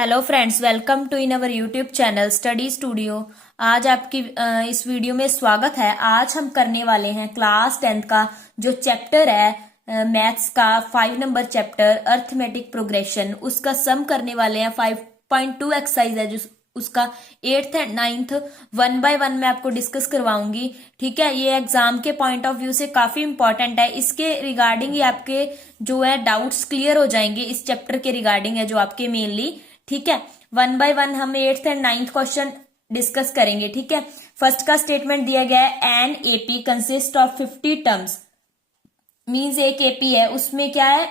Hello friends, welcome to in our YouTube channel study studio. आज आपकी इस video में स्वागत है। आज हम करने वाले हैं क्लास 10th का जो चैप्टर है मैथ्स का 5 नंबर चैप्टर अर्थमेटिक प्रोग्रेशन, उसका सम करने वाले हैं। 5.2 एक्सरसाइज है जो उसका 8th एंड 9th 1 बाय 1 मैं आपको डिस्कस करवाऊंगी। ठीक है, ये एग्जाम के पॉइंट ऑफ व्यू से काफी इंपॉर्टेंट है। इसके रिगार्डिंग ही आपके जो है डाउट्स क्लियर हो जाएंगे। इस चैप्टर के रिगार्डिंग है जो आपके मेनली। ठीक है, 1 बाय 1 हम 8th and 9th question discuss करेंगे। ठीक है, फर्स्ट का स्टेटमेंट दिया गया है an AP consist of 50 terms. Means एक एपी है, उसमें क्या है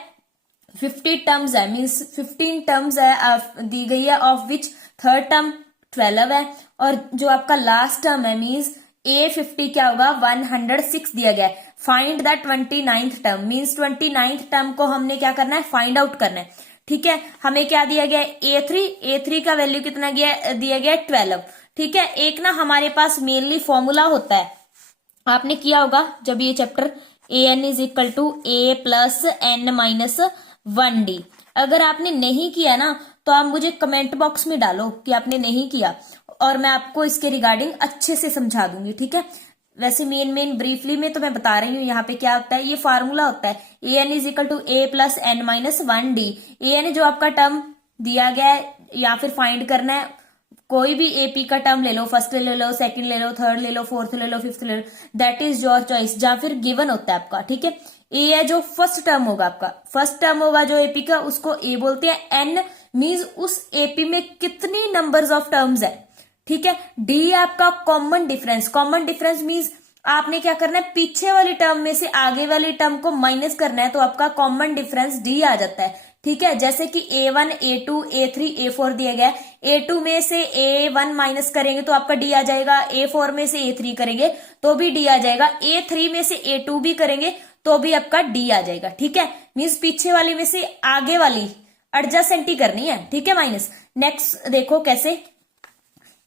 50 टर्म्स है, मीन्स 15 टर्म्स है दी गई है, ऑफ विच थर्ड टर्म 12 है और जो आपका लास्ट टर्म है मीन्स A50 क्या होगा 106 दिया गया है। Find the 29th term, means 29th term को हमने क्या करना है फाइंड आउट करना है। ठीक है, हमें क्या दिया गया है A3 का वैल्यू कितना दिया गया है 12। ठीक है, एक ना हमारे पास मेनली फॉर्मूला होता है, आपने किया होगा जब ये chapter an is equal to a plus N minus 1d। अगर आपने नहीं किया ना तो आप मुझे कमेंट बॉक्स में डालो कि आपने नहीं किया और मैं आपको इसके रिगार्डिंग अच्छे से समझा दूंगी। ठीक है, वैसे मेन ब्रीफली में तो मैं बता रही हूँ यहाँ पे क्या होता है। ये फार्मूला होता है A N is equal to A plus N minus 1d। A N जो आपका टर्म दिया गया है या फिर फाइंड करना है, कोई भी एपी का टर्म ले लो, फर्स्ट ले लो, सेकंड ले लो, थर्ड ले लो, फोर्थ ले लो, फिफ्थ ले लो, दैट इज योर चॉइस, जहां फिर गिवन होता है आपका। ठीक है, ए है जो फर्स्ट टर्म होगा, आपका फर्स्ट टर्म होगा जो एपी का, उसको ए बोलते हैं। एन मीन्स उस एपी में कितनी नंबर्स ऑफ टर्म्स है। ठीक है, डी आपका common difference. Common difference means आपने क्या करना है पीछे वाली टर्म में से आगे वाली टर्म को माइनस करना है, तो आपका कॉमन डिफरेंस डी आ जाता है। ठीक है, जैसे कि A1, A2, A3, A4 दिया गया है। A2 में से A1 माइनस करेंगे तो आपका D आ जाएगा। A4 में से A3 करेंगे तो भी D आ जाएगा। A3 में से A2 भी करेंगे तो भी आपका D आ जाएगा। ठीक है, मीन्स पीछे वाली में से आगे वाली एडजेसेंट ही करनी है। ठीक है, माइनस। नेक्स्ट देखो कैसे,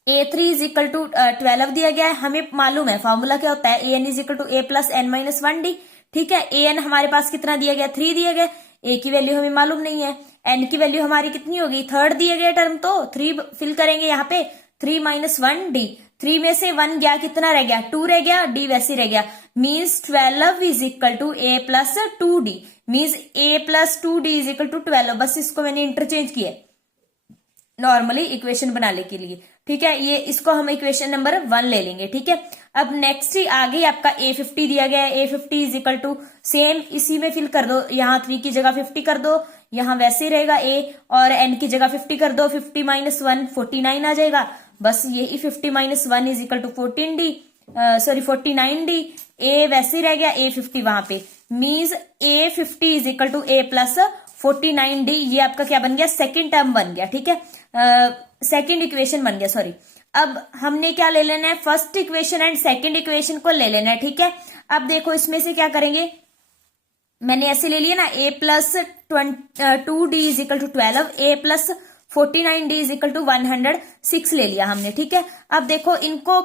A3 इज इक्वल टू 12 दिया गया है। हमें मालूम है फॉर्मूला क्या होता है, AN is equal to A plus N minus 1D। ठीक है, AN हमारे पास कितना दिया गया 3 दिया गया। ए की वैल्यू हमें मालूम नहीं है, एन की वैल्यू हमारी कितनी होगी थर्ड दिया गया टर्म, तो 3 फिल करेंगे यहाँ पे। 3 माइनस 1D, 3 में से 1 गया, कितना रह गया 2 रह गया, D वैसे रह गया। Means 12 is equal to A plus 2D, means A plus 2D is equal to 12। बस इसको मैंने इंटरचेंज किया नॉर्मली इक्वेशन बनाने के लिए। ठीक है, ये इसको हम इक्वेशन नंबर 1 ले लेंगे। ठीक है, अब नेक्स्ट ही आगे आपका A50 दिया गया है। A50 is equal to same इसी में फिल कर दो, यहाँ 3 की जगह 50 कर दो, यहाँ वैसे रहेगा A और N की जगह 50 कर दो। 50 माइनस 1 49 आ जाएगा। बस यही 50 minus 1 is equal to 14D, sorry 49D। A वैसे रह गया, A50 वहां पे, means A50 is equal to A plus 49D। ये आपका क्या बन गया सेकेंड टर्म बन गया। ठीक है, सेकेंड इक्वेशन बन गया, सॉरी। अब हमने क्या ले लेना है first equation and second equation को ले लेना है। ठीक है, अब देखो इसमें से क्या करेंगे, मैंने ऐसे ले लिया ना A plus 2D is equal to 12, A plus 49D is equal to 106 ले लिया हमने। ठीक है, अब देखो इनको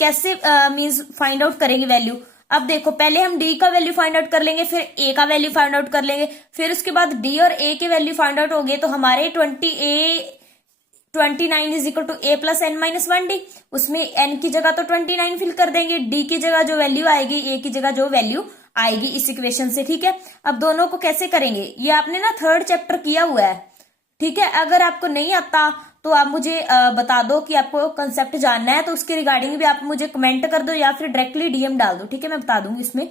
कैसे मीन्स फाइंड आउट करेंगे वैल्यू। अब देखो पहले हम D का वैल्यू फाइंड आउट कर लेंगे, फिर A का वैल्यू फाइंड आउट कर लेंगे, फिर उसके बाद D और A के वैल्यू फाइंड आउट हो गए तो हमारे 29 is equal to A plus N minus 1D। उसमें N की जगह तो 29 फिल कर देंगे, D की जगह जो वैल्यू आएगी, A की जगह जो वैल्यू आएगी इस इक्वेशन से। ठीक है, अब दोनों को कैसे करेंगे, ये आपने ना थर्ड चैप्टर किया हुआ है। ठीक है, अगर आपको नहीं आता तो आप मुझे बता दो कि आपको कंसेप्ट जानना है, तो उसके रिगार्डिंग भी आप मुझे कमेंट कर दो या फिर डायरेक्टली डीएम डाल दो। ठीक है, मैं बता दूंगी। इसमें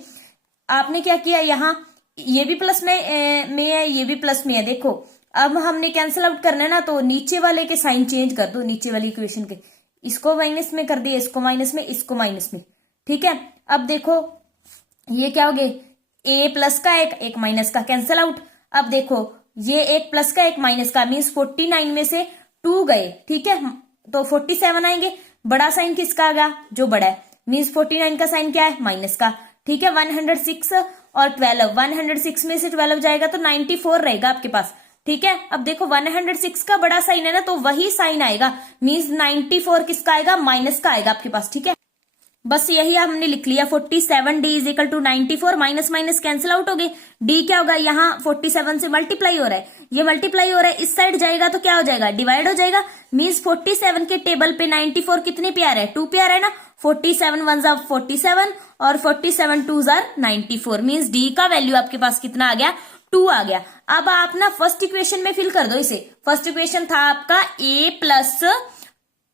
आपने क्या किया, यहाँ ये भी प्लस में है, ये भी प्लस में है। देखो अब हमने कैंसिल आउट करना है ना, तो नीचे वाले के साइन चेंज कर दो, नीचे वाली इक्वेशन के, इसको माइनस में कर दिया, इसको माइनस में, इसको माइनस में। ठीक है, अब देखो ये क्या हो गए, A प्लस का एक माइनस का, कैंसिल आउट। अब देखो ये एक प्लस का एक माइनस का, मीन्स 49 में से 2 गए। ठीक है, तो 47 आएंगे। बड़ा साइन किसका आ गया, जो बड़ा है, मीन्स 49 का साइन क्या है माइनस का। ठीक है, 106 और 12, 106 में से 12 जाएगा तो 94 रहेगा आपके पास। ठीक है, अब देखो 106 का बड़ा साइन है ना, तो वही साइन आएगा, मीन्स 94 किसका आएगा माइनस का आएगा आपके पास। ठीक है, बस यही हमने लिख लिया 47d is equal to 94, minus minus cancel out हो गए, d क्या होगा, यहाँ 47 से मल्टीप्लाई हो रहा है, ये मल्टीप्लाई हो रहा है, इस साइड जाएगा तो क्या हो जाएगा, डिवाइड हो जाएगा। मींस 47 के टेबल पे 94 कितने पे आ रहा है, 2 पे आ रहा है ना, 47 1 जा 47 और 47 2 जार 94, मींस d का वैल्यू आपके पास कितना आ गया, 2 आ गया। अब आप ना फर्स्ट इक्वेशन में फिल कर दो इसे। फर्स्ट इक्वेशन था आपका a plus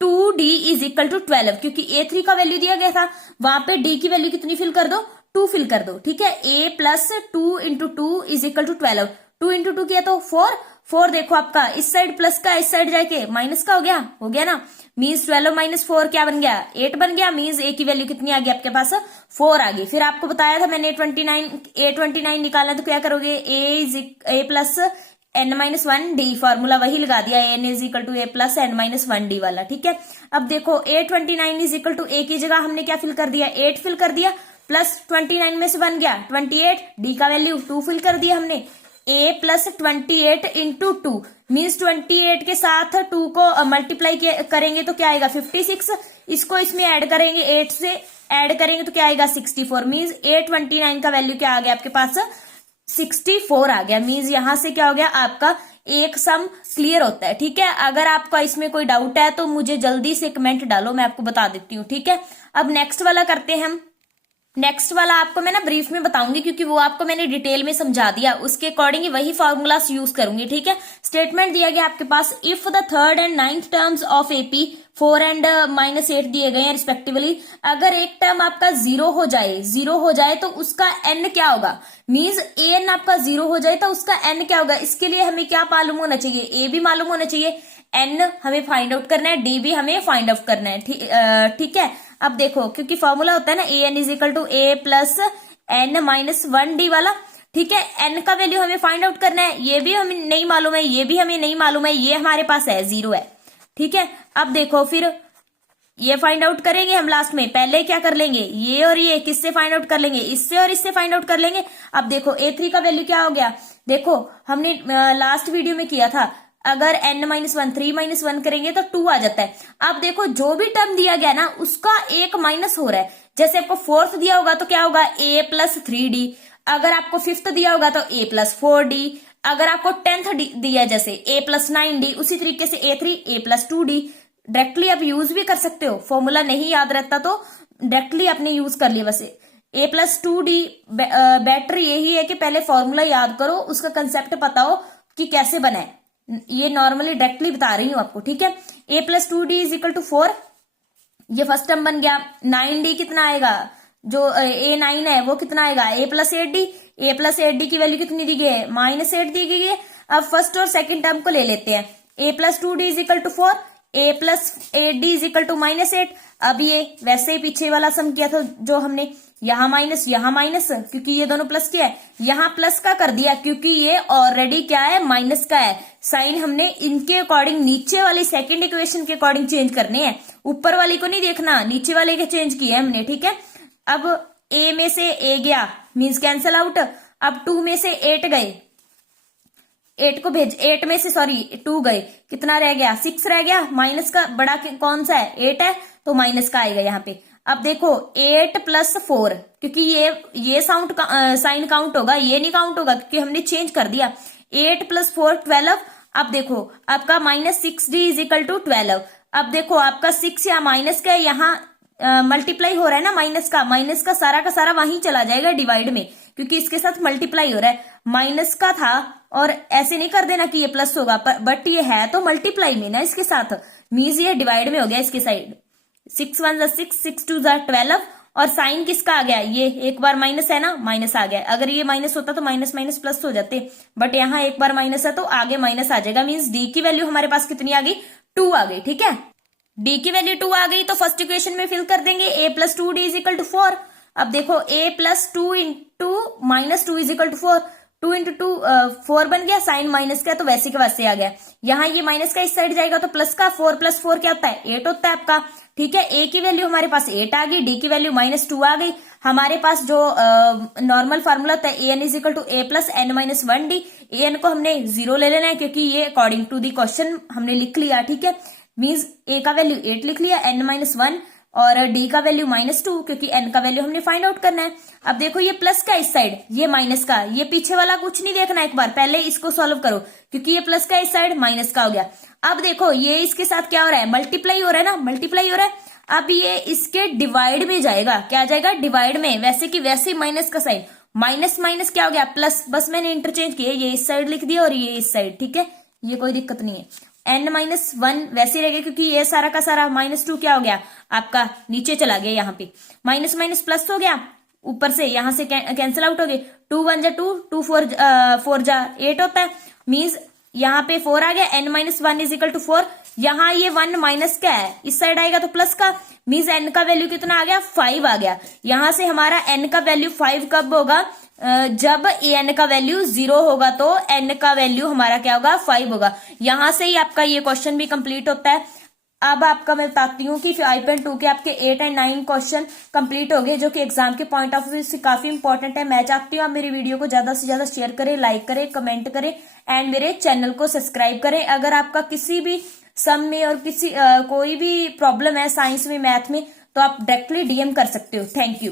2d is equal to 12, क्योंकि a3 का वैल्यू दिया गया था, वहां पे d की वैल्यू कितनी फिल कर दो, 2 फिल कर दो, ठीक है। a plus 2 into 2 is equal to 12, 2 into 2 किया तो 4, 4 देखो आपका इस साइड प्लस का, इस साइड जाके माइनस का हो गया ना, मीन्स 12 माइनस 4 क्या बन गया, 8 बन गया। मीन्स a की वैल्यू कितनी आ गई आपके पास, 4 आ गई। फिर आपको बताया था मैंने a29 निकालना, तो क्या करोगे, a plus n minus 1d, formula वही लगा दिया, n is equal to a plus n minus 1d वाला, ठीक है। अब देखो a29 is equal to a की जगह हमने क्या फिल कर दिया, 8 फिल कर दिया, प्लस 29 में से बन गया 28, d का वैल्यू 2 फिल कर दिया हमने, a प्लस 28 इंटू 2, मीन्स 28 के साथ 2 को मल्टीप्लाई करेंगे तो क्या आएगा 56, इसको इसमें ऐड करेंगे, 8 से ऐड करेंगे तो क्या आएगा 64, मीन्स a29 का वैल्यू क्या आ गया आपके पास, 64 आ गया। मीन्स यहां से क्या हो गया आपका एक सम क्लियर होता है, ठीक है। अगर आपका इसमें कोई डाउट है तो मुझे जल्दी से कमेंट डालो, मैं आपको बता देती हूँ, ठीक है। अब नेक्स्ट वाला करते हैं हम। नेक्स्ट वाला आपको मैं ना ब्रीफ में बताऊंगी, क्योंकि वो आपको मैंने डिटेल में समझा दिया, उसके अकॉर्डिंग ही वही फॉर्मूलास यूज करूंगी, ठीक है। स्टेटमेंट दिया गया आपके पास, if the third and 9th terms of AP 4 and -8 दिए गए हैं रिस्पेक्टिवली, अगर एक टर्म आपका 0 हो जाए तो उसका n क्या होगा, मीन्स an आपका 0 हो जाए तो उसका n क्या होगा। इसके लिए हमें क्या मालूम होना चाहिए, a भी मालूम होना चाहिए, n हमें फाइंड आउट करना है, d भी हमें फाइंड आउट करना है, ठीक है। अब देखो, क्योंकि फॉर्मूला होता है ना an is equal to a plus n minus 1d वाला, ठीक है। n का वैल्यू हमें फाइंड आउट करना है, ये भी हमें नहीं मालूम है, ये भी हमें नहीं मालूम है, ये हमारे पास है 0 है, ठीक है। अब देखो फिर ये फाइंड आउट करेंगे हम लास्ट में, पहले क्या कर लेंगे, ये और ये किससे फाइंड आउट कर लेंगे, इससे और इससे फाइंड आउट कर लेंगे। अब देखो a3 का वैल्यू क्या हो गया, देखो हमने लास्ट वीडियो में किया था, अगर n माइनस 1 3 माइनस 1 करेंगे तो 2 आ जाता है। अब देखो जो भी टर्म दिया गया ना उसका एक माइनस हो रहा है, जैसे आपको 4th दिया होगा तो क्या होगा a प्लस 3d, अगर आपको 5th दिया होगा तो a प्लस 4d, अगर आपको 10th दिया जैसे a प्लस 9d, उसी तरीके से a3 a plus 2d। Directly आप यूज भी कर सकते हो, फॉर्मूला नहीं याद रहता तो डायरेक्टली आपने यूज कर लिया। वैसे a प्लस 2d बेटर यही है कि पहले फॉर्मूला याद करो, उसका कंसेप्ट पता हो कि कैसे बना है, ये नॉर्मली डायरेक्टली बता रही हूं आपको, ठीक है। a plus 2d is equal to 4, ये फर्स्ट टर्म बन गया। 9d कितना आएगा, जो a9 है वो कितना आएगा, a plus 8d, a plus 8d की वैल्यू कितनी दी गई है, -8 दी गई है। अब फर्स्ट और सेकंड टर्म को ले लेते हैं, a plus 2d is equal to 4, a plus 8d is equal to -8। अब ये वैसे ही पीछे वाला सम किया था जो हमने, यहाँ माइनस, क्योंकि ये दोनों प्लस किया है, यहाँ प्लस का कर दिया क्योंकि ये ऑलरेडी क्या है, माइनस का है। साइन हमने इनके अकॉर्डिंग नीचे वाली सेकंड इक्वेशन के अकॉर्डिंग चेंज करने हैं, ऊपर वाली को नहीं देखना, नीचे वाले के चेंज किए हमने, ठीक है। अब a में से a गया, मीन्स कैंसल आउट। अब 2 में से 8 गए, 8 में से 2 गए, कितना रह गया, 6 रह गया। माइनस का बड़ा कौन सा है, 8 है, तो माइनस का आएगा यहाँ पे। अब देखो 8 प्लस 4, क्योंकि ये साइन काउंट होगा, ये नहीं काउंट होगा क्योंकि हमने चेंज कर दिया। 8 प्लस 4 12। अब देखो आपका -6d इज इक्वल टू 12। अब देखो आपका 6 या माइनस का यहाँ मल्टीप्लाई हो रहा है ना, माइनस का सारा वहीं चला जाएगा डिवाइड में, क्योंकि इसके साथ मल्टीप्लाई हो रहा है। माइनस का था और ऐसे नहीं कर देना कि ये प्लस होगा, बट ये है तो मल्टीप्लाई में ना इसके साथ, मीन्स ये डिवाइड में हो गया इसके साइड। 6 1 6, 6 2 12, और साइन किसका आ गया, ये एक बार माइनस है ना, माइनस आ गया। अगर ये माइनस होता तो माइनस माइनस प्लस हो जाते, बट यहाँ एक बार माइनस है तो आगे माइनस आ जाएगा। मीन्स डी की वैल्यू हमारे पास कितनी आ गई, 2 आ गई, ठीक है। डी की वैल्यू 2 आ गई तो फर्स्ट इक्वेशन में फिल कर देंगे, a plus 2d is equal to 4। अब देखो a plus 2 into -2 is equal to 4, 2 into 2 4 बन गया, साइन माइनस का तो वैसे के वैसे आ गया। यहाँ ये माइनस का इस साइड जाएगा तो प्लस का, 4 प्लस 4 क्या होता है, 8 होता है आपका, ठीक है। a की वैल्यू हमारे पास 8 आ गई, d की वैल्यू -2 आ गई। हमारे पास जो नॉर्मल फार्मूला होता है an is equal to a plus n minus 1d, an को हमने 0 ले लेना है क्योंकि ये अकॉर्डिंग टू दी क्वेश्चन हमने लिख लिया, ठीक है। मीन्स a का वैल्यू 8 लिख लिया, n माइनस 1 और डी का वैल्यू -2 क्योंकि एन का वैल्यू हमने फाइंड आउट करना है। अब देखो ये प्लस का इस साइड, ये माइनस का, ये पीछे वाला कुछ नहीं देखना, एक बार पहले इसको सॉल्व करो क्योंकि ये प्लस का इस साइड माइनस का हो गया। अब देखो ये इसके साथ क्या हो रहा है, मल्टीप्लाई हो रहा है ना, मल्टीप्लाई हो रहा है। अब ये इसके डिवाइड में जाएगा, क्या जाएगा डिवाइड में, वैसे की वैसे माइनस का साइन, माइनस माइनस क्या हो गया प्लस, बस मैंने इंटरचेंज किया, ये इस साइड लिख दिया और ये इस साइड, ठीक है, ये कोई दिक्कत नहीं है। n-1 वैसे रहेगा क्योंकि ये सारा का सारा -2 क्या हो गया आपका नीचे चला गया, यहाँ पे माइनस माइनस प्लस हो गया, ऊपर से यहां से कैंसिल आउट हो गए, 2 1 जा 2, 2 4 जा 8 होता है, मीन्स यहाँ पे 4 आ गया, n-1 = 4। यहाँ ये 1 माइनस क्या है, इस साइड आएगा तो प्लस का, मीन्स n का वैल्यू कितना आ गया 5 आ गया। यहां से हमारा n का वैल्यू 5 कब होगा, जब n का वैल्यू 0 होगा तो n का वैल्यू हमारा क्या होगा 5 होगा। यहां से ही आपका ये क्वेश्चन भी कंप्लीट होता है। अब आपका मैं बताती हूँ कि 5.2 के आपके 8 और 9 क्वेश्चन कंप्लीट हो गए, जो कि एग्जाम के पॉइंट ऑफ व्यू से काफी इंपॉर्टेंट है। मैं चाहती हूँ आप मेरी वीडियो को ज्यादा से ज्यादा शेयर करें, लाइक करें, कमेंट करें एंड मेरे चैनल को सब्सक्राइब करें। अगर आपका किसी भी सम में और किसी कोई भी प्रॉब्लम है साइंस में, मैथ में, तो आप डायरेक्टली DM कर सकते हो। Thank you.